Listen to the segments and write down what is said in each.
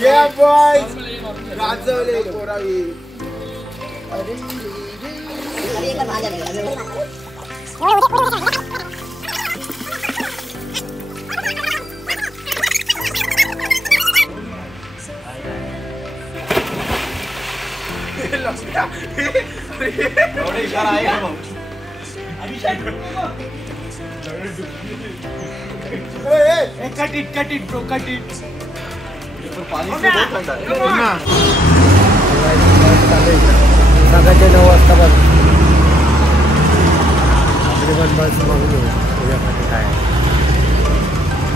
Yeah, boys. गाजवले पोरावी. अरे एक बार भाजा cut it bro, cut it. सकाळचे 9 वाजता बस मागून घेऊ तुझ्यासाठी काय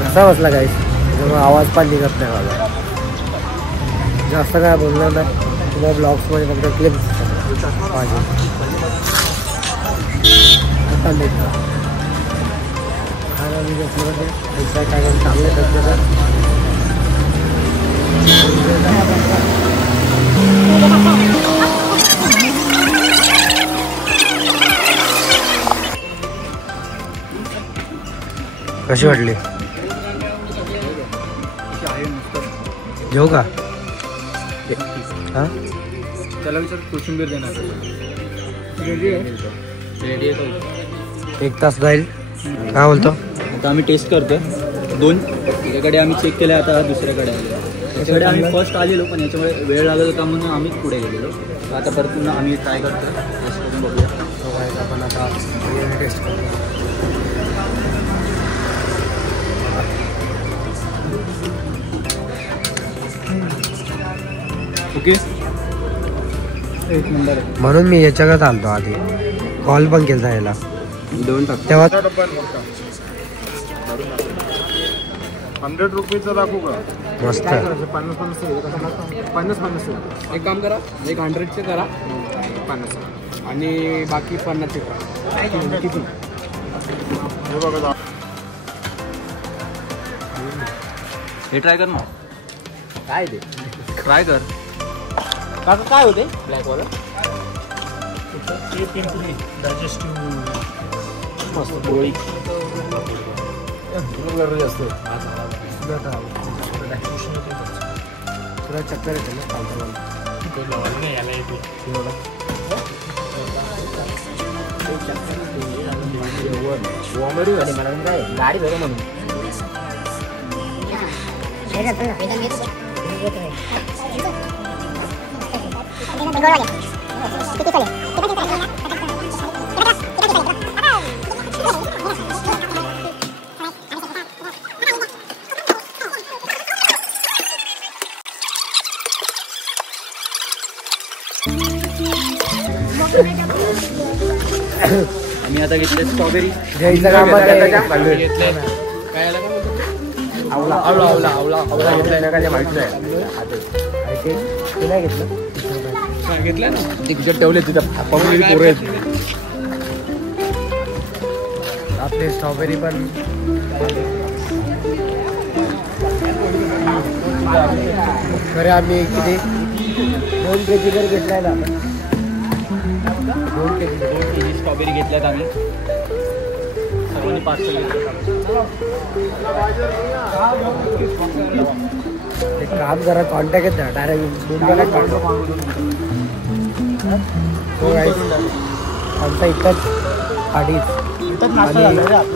कसा बसला काहीच त्याच्यामुळे आवाज पण निघत नाही माझा जास्त काय बोलणार नाही तुम्हाला ब्लॉग्समध्ये फक्त क्लिप्स माझे आता लेखा आणि मी कसल्यामध्ये दुसऱ्या काय चांगले करतो कशी वाटली जेऊ का त्याला विचार कोशिंबीर देणार एक तास जाईल काय बोलतो आता आम्ही टेस्ट करतो दोन याच्याकडे आम्ही चेक केलं आता दुसऱ्याकडे आलेलो त्याच्याकडे आम्ही फर्स्ट आलेलो पण याच्यामुळे वेळ लागला होता म्हणून आम्ही पुढे गेलेलो आता परत पुन्हा आम्ही ट्राय करतो टेस्ट करून बघूया आपण आता टेस्ट करतो ओके एक नंबर म्हणून मी याच्याकडे आलतो आधी कॉल पण केला याला दोन टाक तेव्हा 100 रुपीचा दाखवू का मस्त 50 एक काम करा एक 100चे करा 50 आणि बाकी 50चे करा हे बघा हे ट्राय कर ना काय ते ट्राय कर काका काय होते ब्लॅक वाला मस्त पोळी तुला चक्कर येते ना गाडी बरं म्हणून आम्ही आता घेतले स्ट्रॉबेरी घ्यायचं का आवला आवला आवला आवला आवला घेतलाय ना काय माहिती नाही घेतलं ना ते तिच्यात ठेवले तिथं पवलेली पोरं आहेत आपले स्ट्रॉबेरी पण खरे आम्ही किती 2 kg जर घेतलाय ना 2 kg स्ट्रॉबेरी घेतल्यात आम्ही सर्वांनी 500 एक काम करा कॉन्टॅक्ट येत डायरेक्ट आमचा इथंच अडीच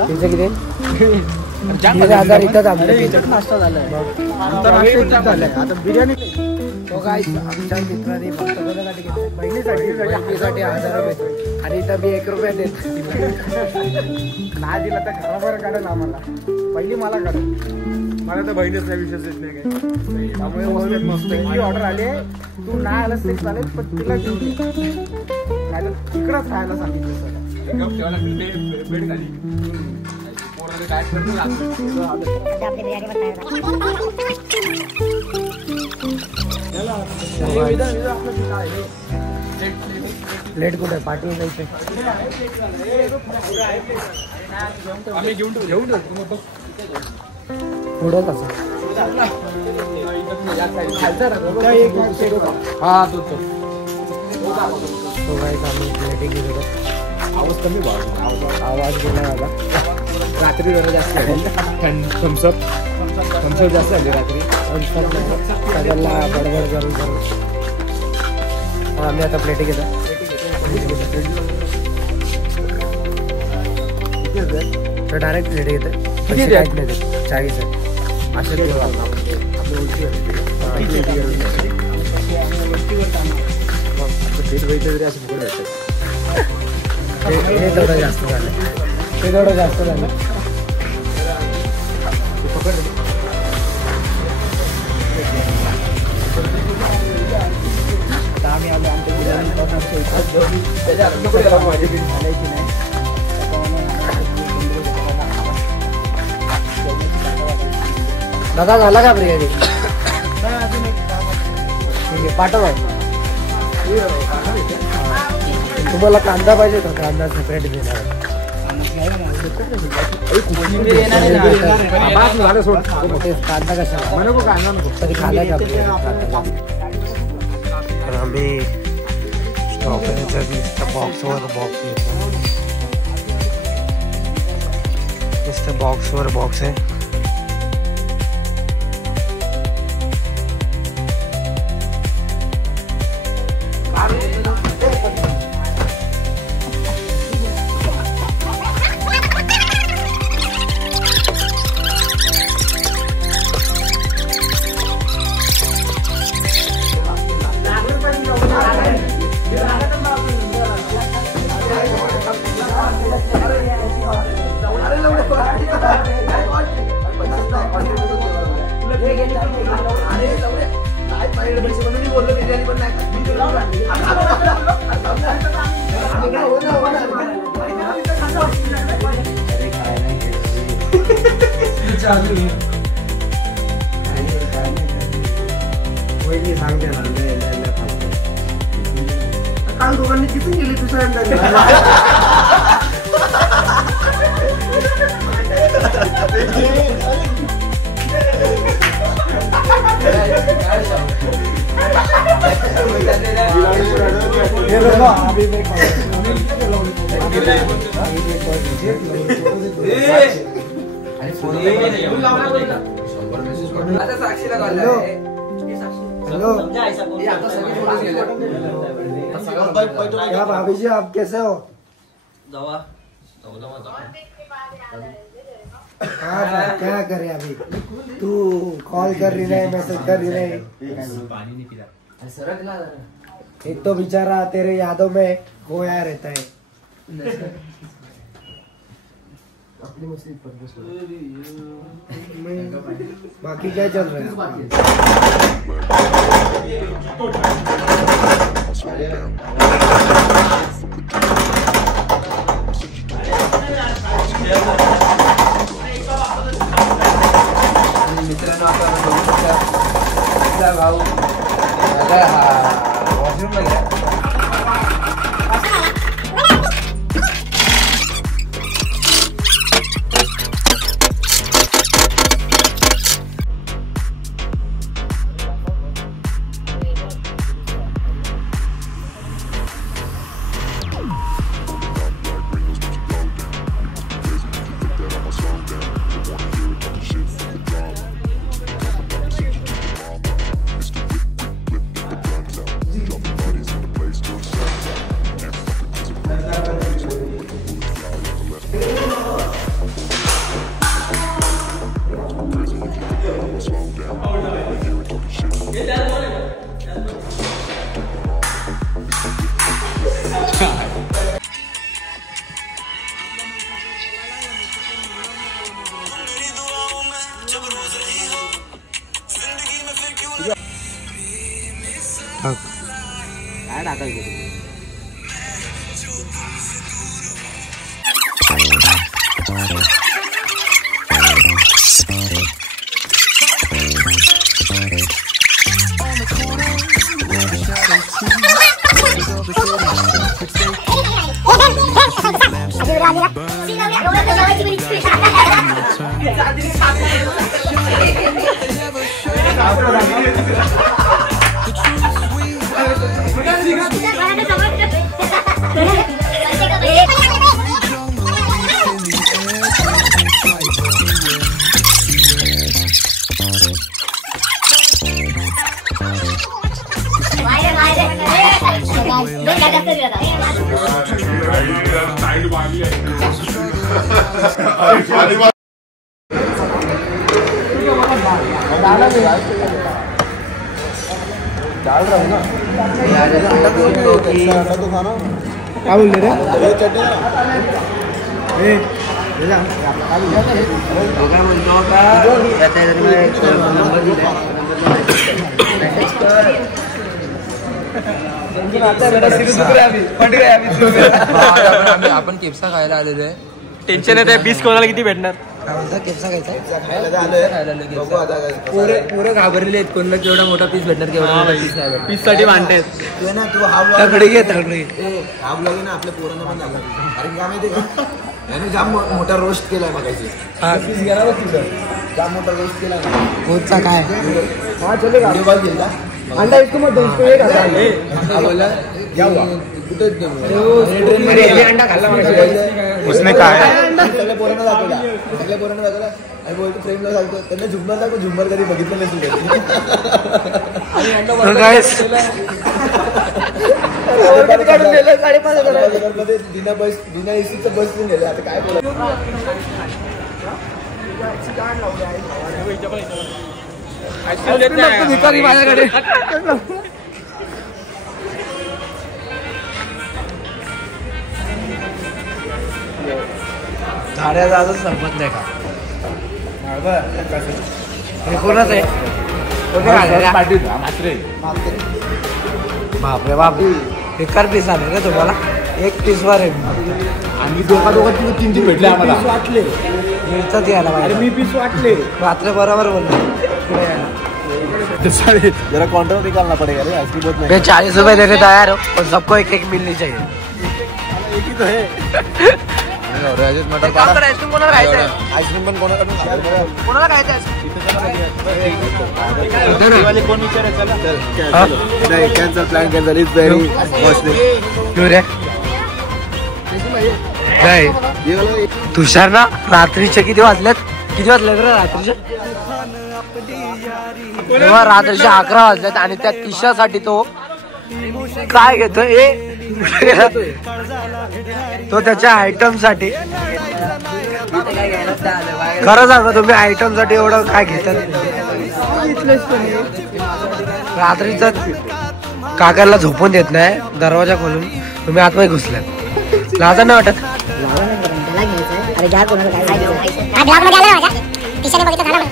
तिचं किती 30,000 इथंच नाश्ता झालाय आता बिर्याणी तो काय आमच्या मित्राने फक्त कोणासाठी घेतलं बहिणीसाठी 1000 रुपये आणि इथं मी 1 रुपया देत नाही दिला तर घरावर काढेल आम्हाला पहिली मला काढेल मला तर बहिणीच नाही विश्वास येत नाही काय त्यामुळे मस्त पहिली ऑर्डर आली तू नाही आलास तरी चालेल पण तिला घेऊन ये नाही तर तिकडंच राहायला सांगितलं बेड खाली काय लेट कुठे पाठवून जायचं आम्ही घेऊन पुढं कसं हा तो काय आम्ही प्लेटिंग घेतो आवाज कमी आवाज गेला माझा रात्री जरा जास्त थम्सअप जास्त झाली रात्री. सगळ्यांना बडबड करून आम्ही आता प्लेटी घेतो. डायरेक्ट प्लेट घेतो. 40 असे तेवढं जास्त झालं. ते तेवढं जास्त झालं. आता आम्ही आलो आमच्या बिर्याणी झाल्याची नाही. दादा झाला का बिर्याणी? ठीक आहे पाठवा. तुम्हाला कांदा पाहिजे का? कांदा सेपरेट देणार. कांदा कशा तरी खायला तर आम्ही बॉक्सवर बॉक्स घेतो. नुसतं बॉक्सवर बॉक्स आहे. सांगते काल दोघांनी किती गेली तुझ्या क्या भाभी जी आप कैसे हो? क्या करे अभी? तू कॉल कर रही नहीं, मैसेज कर रही नहीं. एक तो बेचारा तेरे यादों में खोया रहता है. बाकी क्या चल रहा है? मित्रांनो आता भाऊ वॉशरूमला घ्या. काय बोलले रे म्हणतो का आपण केपसा खायला आलेलो आहे. टेन्शन येते 20 कोणाला किती भेटणार केपसा खायचा पोरं घाबरलेले आहेत. कोणाला केवढा मोठा पीस भेटणार केवढा पीस पीस साठी मांडते तगडे घे तगडे हाव लागेल ना आपल्या पोरांना पण झाला. अरे काय माहिती का याने जाम मोठा रोस्ट केलाय मगाशी. पीस गेला बघ तुझं जाम मोठा रोस्ट केला. कोणचा काय अंडा इसको मत दो इसको एक हजार बोला क्या हुआ कुठे अंडा खाल्ला उसने कहा सगळ्या पोरांना दाखवला आणि बोलतो प्रेमला सांगतो त्यांना झुंबर दाखव. झुंबर कधी बघितलं नाही तुझ्या बिना एसीचं बस घेऊन गेले. आता काय बोला माझ्याकडे झाड्याचा अजून संपत नाही का हे कोणाच आहे बापरे बाप बेकार पीस आले रे तुम्हाला. एक पीसवर आहे आणि दोघा तीन भेटले आम्हाला वाटले मिळतात यायला पाहिजे. मी पीस वाटले रात्र बरोबर बोललो जरा कॉन्ट्रॅक्ट निकालना पडेगा रे. ऐसी बात नहीं. मैं 40 रुपए देने तैयार हूँ और सबको एक एक मिलनी चाहिए. एक ही तो है. आईस्क्रीम कोणाला खायचं आहे? आईस्क्रीम पण कोणाकडून कोणाला खायचं आहे? कोण विचारायचं नाही cancel plan cancel is very costly. क्यों रे नाही तुषार ना रात्रीचे किती वाजले रे रात्रीचे तेव्हा रात्रीचे 11 वाजलेत आणि त्या तिशासाठी तो काय घेतोय तो त्याच्या आयटम साठी. खरं सांगा तुम्ही आयटम साठी एवढं काय घेतात रात्रीच. काकाला झोपून देत नाही दरवाजा खोलून तुम्ही आतमध्ये घुसल्यात. लाजा नाही वाटत अरे घ्या कोणाला काय ब्लॉग मध्ये आला माझ्या तिशाने बघितलं झालं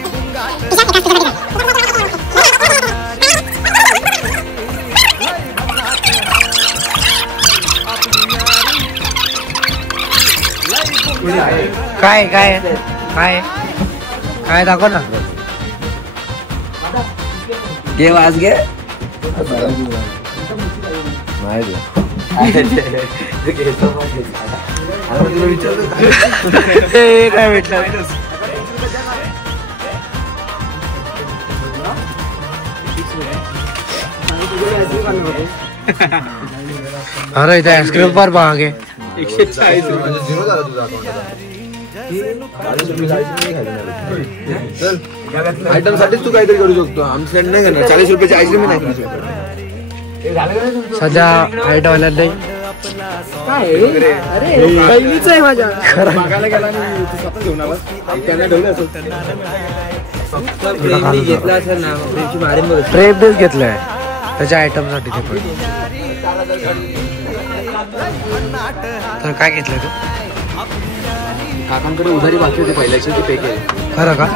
काय काय काय काय दाखव ना. देव आज घे काय भेटलं अरे इथे आईस्क्रीम पर मागे 140 आयटम साठीच तू काहीतरी करू शकतो. आमच्या नाही घेणार 40 रुपयाची आईस्क्रीम नाही खाऊ शकत. सध्या आयटवाल्या नाही पहिलीच आहे माझ्या बघायला गेला मी स्वतः घेऊन आला त्यांना ठेवलं असेल घेतला असेल ना ट्रेप बेस घेतलाय त्याच्या आयटम साठी ते पण. तर काय घेतलंय तू? काकांकडे उधारी बाकी होती पहिल्याची ती पे केली. खरं का?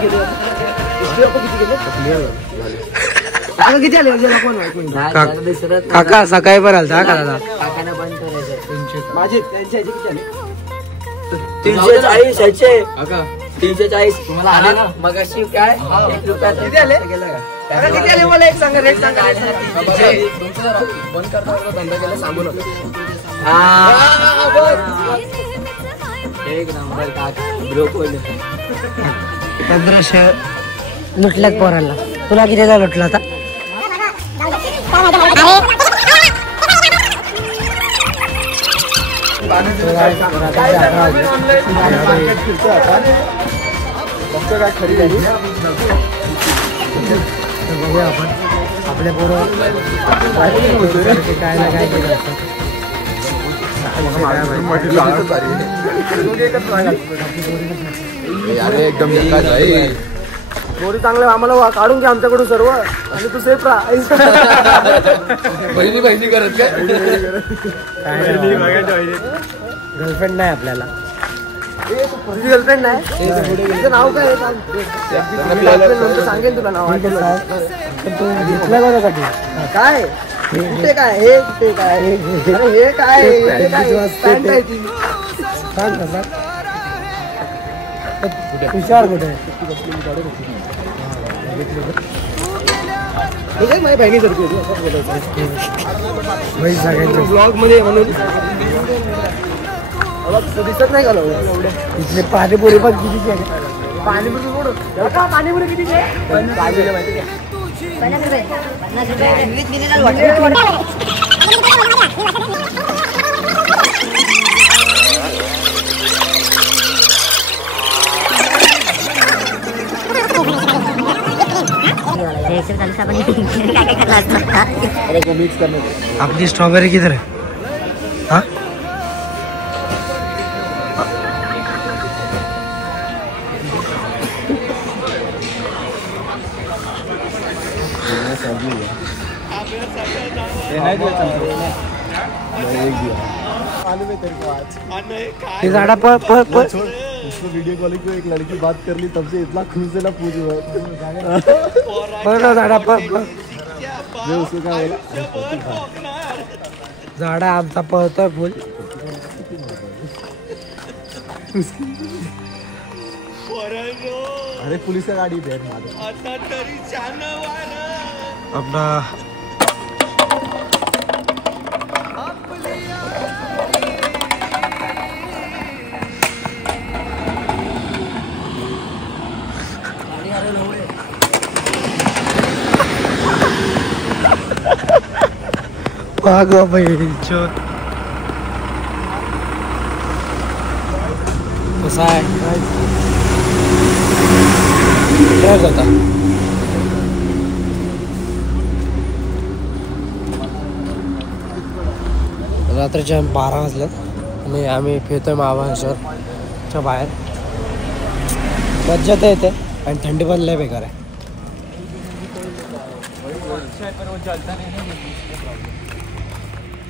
किती आले काका सकाळी पण आलता का दादा? माझे त्यांच्या किती आले 340 ह्याचे 340 तुम्हाला आले ना मगाशी काय 1 रुपया किती आले किती आले मला एक सांगा रेट सांगा. बंद करता धंदा केला सांगू नका. एक नंबर काका ब्रोक होईल. 1500 लुटल्यात पोराला. तुला कितीला लुटला आता? काय खरेदी आहे बघूया आपण आपले पोरं काय ना काय केलं असतं. अरे एकदम गोरी चांगलं आम्हाला काढून घ्या आमच्याकडून सर्व आणि तू सेफ राहा. बहिणी करत काय गर्लफ्रेंड नाही आपल्याला. तुझी गर्लफ्रेंड नाही. तुझं नाव काय नंतर सांगेन तुला नाव. घेतलं बघा कधी काय कुठे काय हे कुठे काय हे काय सांग कसा तुषार कुठे माझ्या बहिणीसारखी ब्लॉग मध्ये म्हणून दिसत नाही का इथले पाणीपुरी पण कितीची आहे. पाणीपुरी कितीची आहे. 50 रुपये. आपली स्ट्रॉबेरी किधर है. हाँ झाड़ा पर उसको वीडियो कॉलिंग को एक लड़की बात कर ली तब से इतना खुश है ना पूछ झाड़ा पर उसको क्या बोला झाड़ा आमचा पळतोय फुल. अरे पुलिस गाड़ी भेट अपना भागो बहिणीचो. कसा आहे काय करता. रात्रीच्या 12 वाजल्यात आणि आम्ही फिरतोय महाबळेश्वरच्या बाहेर. मज्जा तर येते आणि थंडी पण लय बेकार आहे.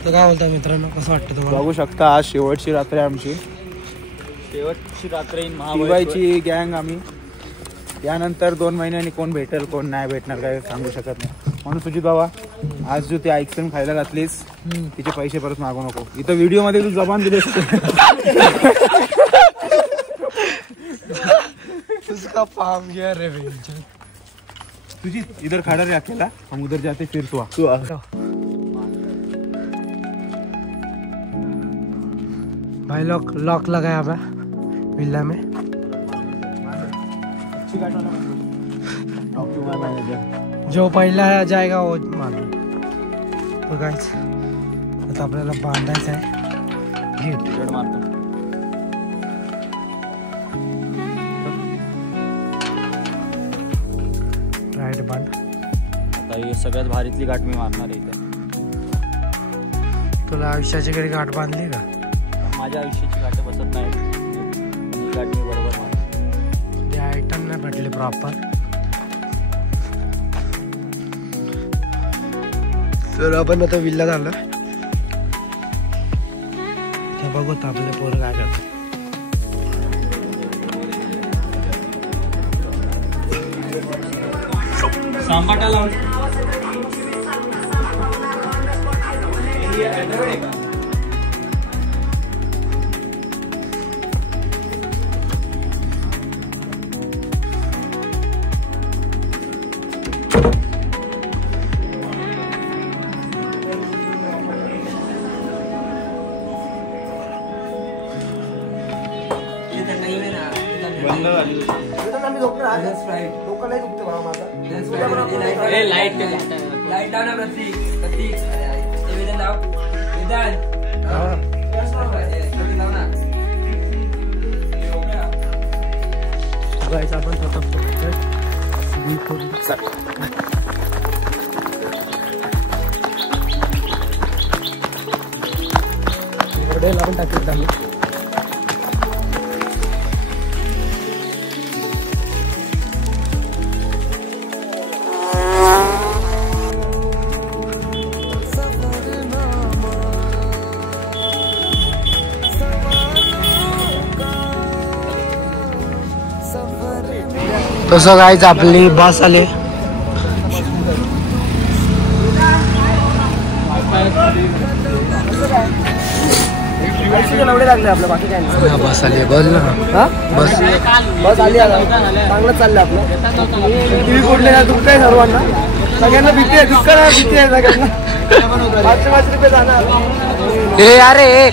तर काय बोलताय मित्रांनो, कसं वाटतं तुम्हाला. बघू शकता आज शेवटची रात्र आहे आमची. शेवटची रात्र टीवायची गँग आम्ही. यानंतर 2 महिन्यांनी कोण भेटेल कोण नाही भेटणार काय सांगू शकत नाही. म्हणून सुजित बाबा आज जो ती आईस्क्रीम खायला घातलीस तिचे पैसे परत मागू नको. इथं व्हिडिओ मध्ये तू जबान दिलीस. उसका पाम गया रे तुझी इधर खड़ा रहे अकेला, हम उधर जाते फिर तू आ. भाई लॉक लगा है हमें विला में. जो पहिला जाएगा वो मानो. तो गाइस आता आपल्याला बांधायचं आहे. मारतो. राईट बांध. आता ही सगळ्यात भारीतली गाठ मी मारणार आहे इथे. तुला आयुष्याची कधी गाठ बांधली का. माझ्या आयुष्याची गाठ बसत नाही. ही गाठ मी बरोबर मारतो. ते आयटम नाही भेटले प्रॉपर. तर आपण आता विल्ला झालं. ते बघू आपले पोरं काय करतात. सांबाटा लावून लाईट लाव ना प्रतीक. निवेदन लाव. आपण कढईला पण टाकत आम्ही. तसं काहीच आपली बस आली. बस आली बस ना बस बस आली चांगलं चाललं आपलं. टीव्ही फोडले ना दुःख आहे सर्वांना, सगळ्यांना भीती आहे, दुःख नाही भीती आहे सगळ्यांना. 500 रुपये जाणार. अरे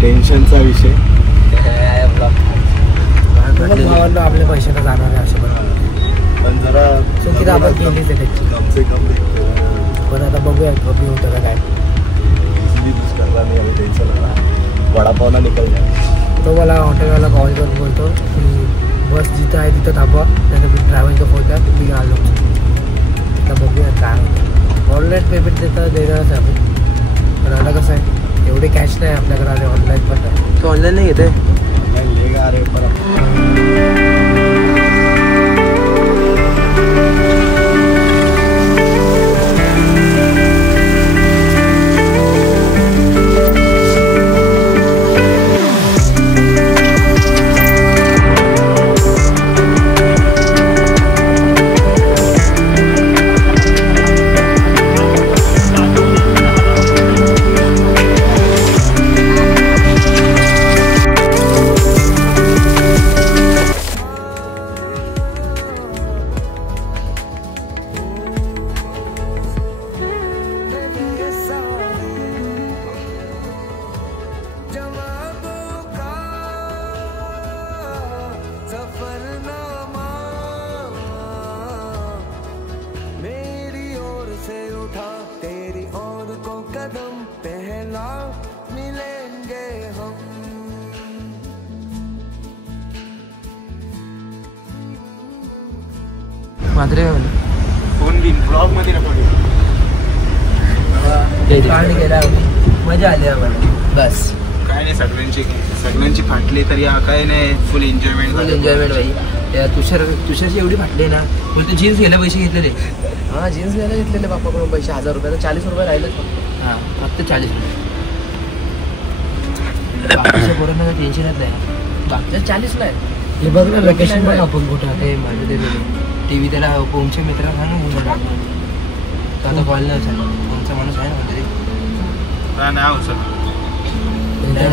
टेन्शनचा विषय. भावांना आपल्या पैशाला जाणार आहे असे पण जरा चुकी आपण केलीच आहे त्याची. कमसे कम पण आता बघूया कमी होतं का काय. इझिली यूज करला नाही आलं टेन्शन आला. वडापावला निकल जाए. तो मला हॉटेलवाला कॉल करून बोलतो की बस जिथं आहे तिथं थांबवा, त्याचा मी ड्रायव्हरचा फोन द्या, मी आलो. आता बघूया काय होतं. ऑनलाईन पेमेंट देणारच आहे आपण, पण आता कसं आहे एवढे कॅश नाही आपल्याकडे आणि ऑनलाईन पण नाही. तो ऑनलाईन नाही घेते लेगा अरे पर मात्र फोन बिन ब्लॉग मध्ये गेला मजा आली आम्हाला. बस काय नाही, सगळ्यांची फाटली तरी काय नाही, फुल एन्जॉयमेंट भाई. तुषारची एवढी फाटली ना, बोलते जीन्स घ्यायला पैसे घेतलेले. हा जीन्स घ्यायला घेतलेले बापाकडून पैसे 1000 रुपये. 40 रुपये राहिले फक्त. हा फक्त 40 रुपये. बाकीच्या पोरांना काही टेन्शनच नाही. बाकीच्या 40 नाही. हे बघ ना लोकेशन पण आपण कुठं ते माझं ते टीव्ही त्याला ओमचे मित्र सांग बोलून तो आता कॉल नाही झाला. ओमचा माणूस आहे ना तरी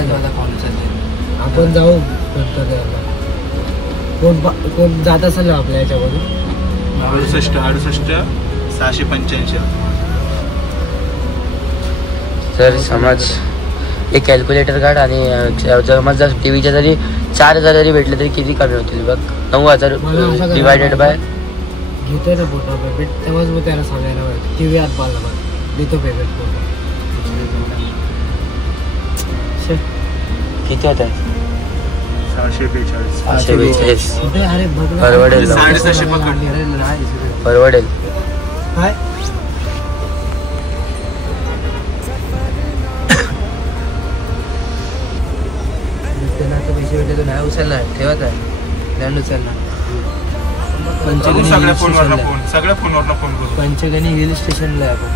आता कॉल चालते. आपण जाऊ कोण जात असेल ना आपल्या याच्यामधून. 68 685. तर समज एक कॅल्क्युलेटर काढ आणि जर टीव्हीच्या जरी 4000 जरी भेटले तरी किती कमी होतील बघ. 9000 डिवायडेड बाय घेतोय ना फोटो पेमेंट, तेव्हाच मग त्याला सांगायला पाहिजे टीव्ही आत पाहिला देतो पेमेंट फोटो. किती होत आहे? 642. अरे बघ ना, परवडेल. 750 परवडेल. काय त्यांना आता पैसे भेटले तर नाही उचलणार, ठेवत आहे नाही उचलणार. सगळ्या फोनवर फोन करू. पंचगणी हिल स्टेशनला आहे आपण.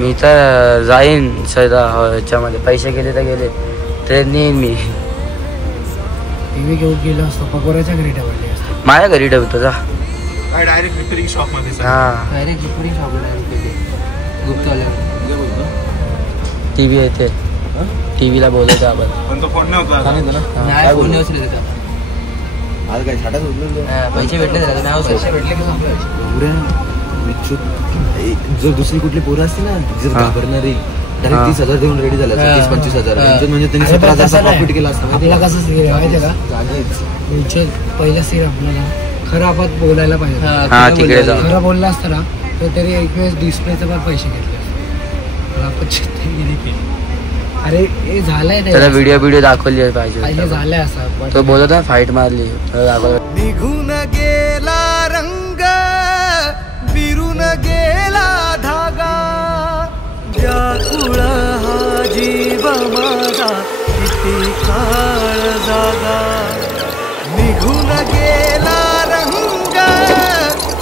मी तर जाईन सदा ह्याच्यामध्ये. पैसे गेले तर गेले, ट्रेनने येईन मी. टीव्ही घेऊन गेलो असतो पकोराच्या घरी ठेवली असतो. माझ्या घरी ठेवतो जा. डायरेक्ट रिपेअरिंग शॉप मध्ये. हा डायरेक्ट रिपेअरिंग शॉपला गुप्तवाल्या टीव्ही येते. टीव्हीला बोलवतो आपण. पण तो फोन नव्हता. नाही फोन नाही उचलत का. आज काय छाटाच उचलून पैसे भेटले त्याला नाही पैसे भेटले की संपलं. जर दुसरी कुठली पोरं असती ना जर घाबरणारी डायरेक्ट 30,000 देऊन रेडी झाला. 30-25,000 म्हणजे त्यांनी 17,000 प्रॉफिट केला असता. आपल्याला कसं सीन माहिती का, पहिला सीन आपल्याला खरं आपण बोलायला पाहिजे. हा तिकडे जाऊ. खरं बोलला असता ना तर तरी एक वेळेस डिस्प्लेचे पण पैसे घेतले असते. पण आपण चित्तगिरी केली. अरे हे झालंय त्याला व्हिडिओ दाखवली पाहिजे. हे झालंय असं. तो बोलत ना फाईट मारली. निघून गेला रंग बिरून निघून गेला धागा व्याकुळ हा जीव माझा किती काळ जागा निघून गेला रंग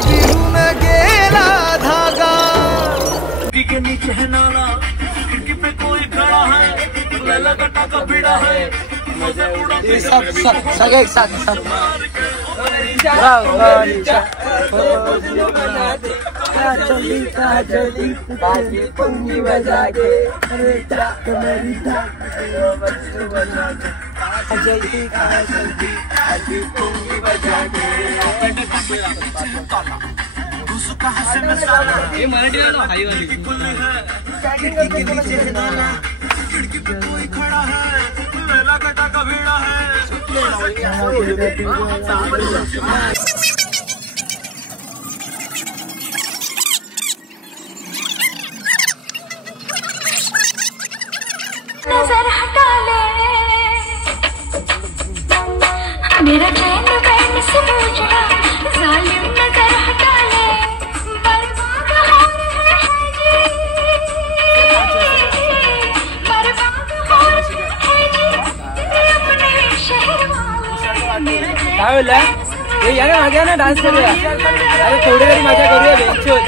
विरून गेला धागा के नीचे है नाला खिड़की पे कोई खड़ा है लैला कटा का पीड़ा है मजे उड़ा सगळे एक साथ ये मराठी ना हाई वाली खिड़की पे कोई खड़ा है लैला कटा का भीड़ा है नजर हटा ले मेरा चैन बैन से पूछा जालिम नजर हटा ले बर्बाद हो रहे हैं जी बर्बाद हो रहे हैं जी अपने शहर वाले मेरा काय बोलला हे या ना मागे ना डान्स करूया अरे थोडी तरी मजा करूया बेंचवर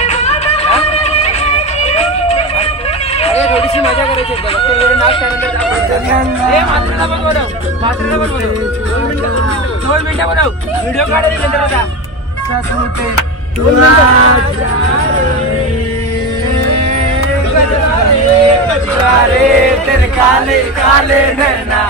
अरे थोडीशी मजा करायची आहे बघा थोडी नाच त्यानंतर ए मात्रेला पण बनव 2 मिनिटं बनव व्हिडिओ काढायला नंतर आता तेरे काले काले नैना